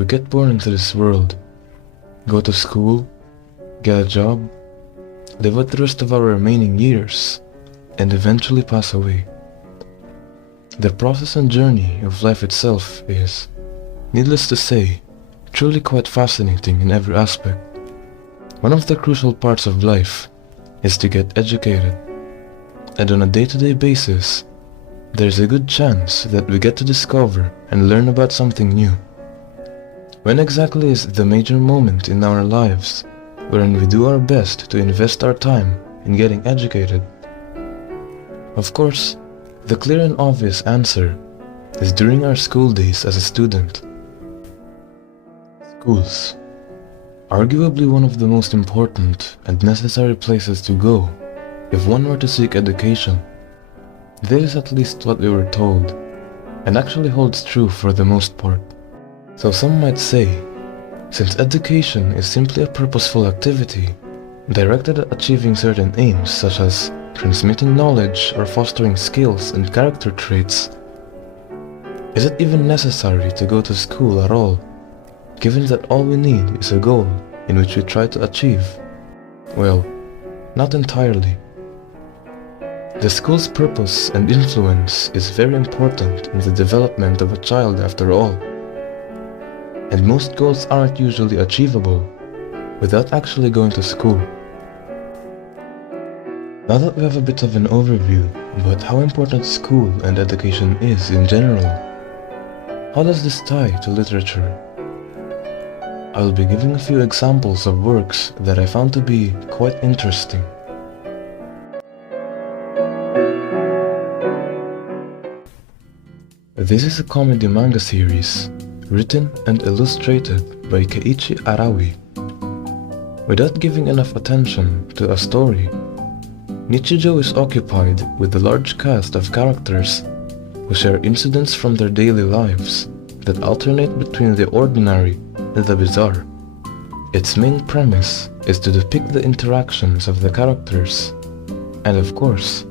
We get born into this world, go to school, get a job, live out the rest of our remaining years, and eventually pass away. The process and journey of life itself is, needless to say, truly quite fascinating in every aspect. One of the crucial parts of life is to get educated, and on a day-to-day basis, there's a good chance that we get to discover and learn about something new. When exactly is the major moment in our lives wherein we do our best to invest our time in getting educated? Of course, the clear and obvious answer is during our school days as a student. Schools. Arguably one of the most important and necessary places to go if one were to seek education. This is at least what we were told, and actually holds true for the most part. So some might say, since education is simply a purposeful activity, directed at achieving certain aims such as transmitting knowledge or fostering skills and character traits, is it even necessary to go to school at all, given that all we need is a goal in which we try to achieve? Well, not entirely. The school's purpose and influence is very important in the development of a child after all, and most goals aren't usually achievable without actually going to school. Now that we have a bit of an overview about how important school and education is in general, how does this tie to literature? I will be giving a few examples of works that I found to be quite interesting. This is a comedy manga series, written and illustrated by Keiichi Arawi. Without giving enough attention to a story, Nichijou is occupied with a large cast of characters who share incidents from their daily lives that alternate between the ordinary and the bizarre. Its main premise is to depict the interactions of the characters, and of course,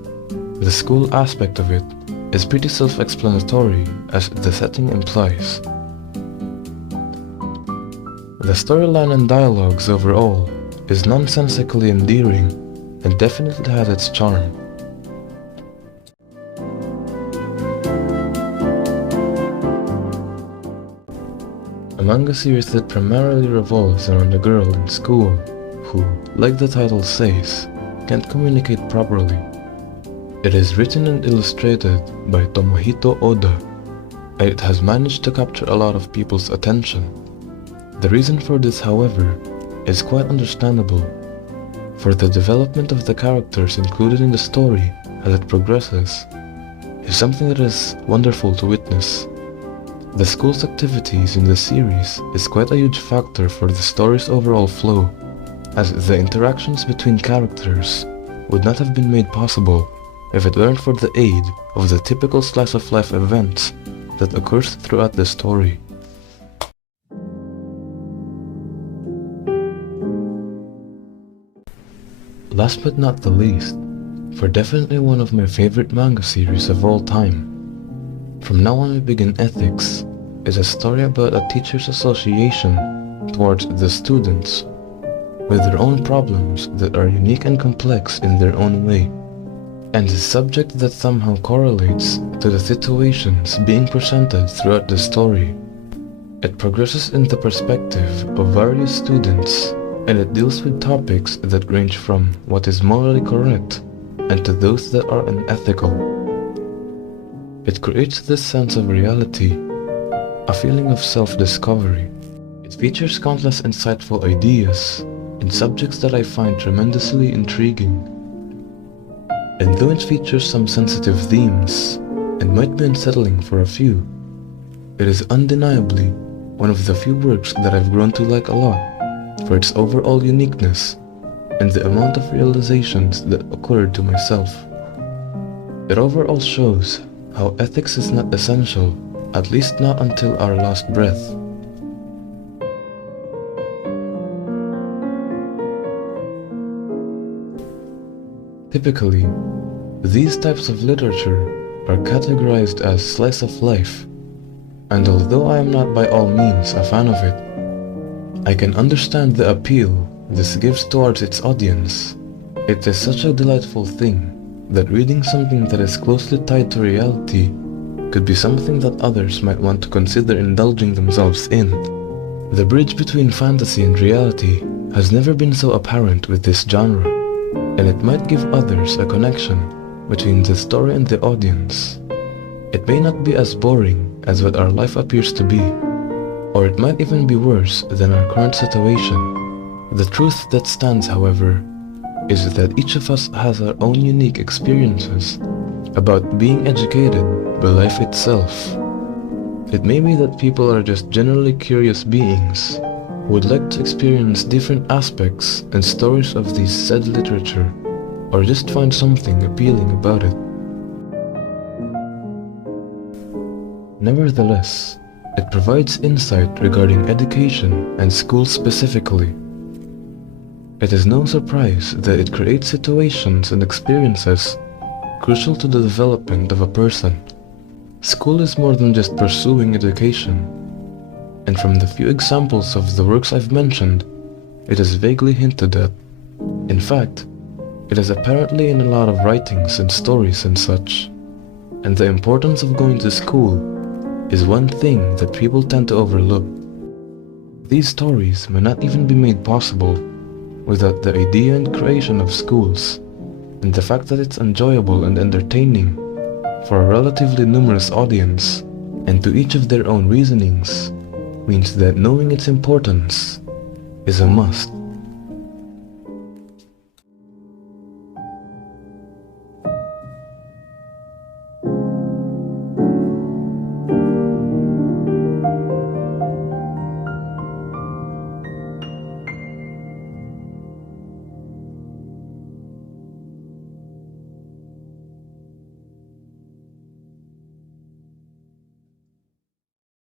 the school aspect of it is pretty self-explanatory as the setting implies. The storyline and dialogues overall is nonsensically endearing and definitely has its charm. A manga series that primarily revolves around a girl in school who, like the title says, can't communicate properly. It is written and illustrated by Tomohito Oda, and it has managed to capture a lot of people's attention. The reason for this, however, is quite understandable, for the development of the characters included in the story as it progresses is something that is wonderful to witness. The school's activities in the series is quite a huge factor for the story's overall flow, as the interactions between characters would not have been made possible if it weren't for the aid of the typical slice-of-life events that occurs throughout the story. Last but not the least, for definitely one of my favorite manga series of all time, From Now On We Begin Ethics is a story about a teachers' association towards the students with their own problems that are unique and complex in their own way, and a subject that somehow correlates to the situations being presented throughout the story. It progresses in the perspective of various students, and it deals with topics that range from what is morally correct and to those that are unethical. It creates this sense of reality, a feeling of self-discovery. It features countless insightful ideas in subjects that I find tremendously intriguing. And though it features some sensitive themes and might be unsettling for a few, it is undeniably one of the few works that I've grown to like a lot for its overall uniqueness and the amount of realizations that occurred to myself. It overall shows how ethics is not essential, at least not until our last breath. Typically, these types of literature are categorized as slice of life, and although I am not by all means a fan of it, I can understand the appeal this gives towards its audience. It is such a delightful thing that reading something that is closely tied to reality could be something that others might want to consider indulging themselves in. The bridge between fantasy and reality has never been so apparent with this genre, and it might give others a connection between the story and the audience. It may not be as boring as what our life appears to be, or it might even be worse than our current situation. The truth that stands, however, is that each of us has our own unique experiences about being educated by life itself. It may be that people are just generally curious beings who would like to experience different aspects and stories of this said literature, or just find something appealing about it. Nevertheless, it provides insight regarding education and schools specifically. It is no surprise that it creates situations and experiences crucial to the development of a person. School is more than just pursuing education, and from the few examples of the works I've mentioned, it is vaguely hinted at. In fact, it is apparently in a lot of writings and stories and such, and the importance of going to school is one thing that people tend to overlook. These stories may not even be made possible without the idea and creation of schools, and the fact that it's enjoyable and entertaining for a relatively numerous audience, and to each of their own reasonings, means that knowing its importance is a must.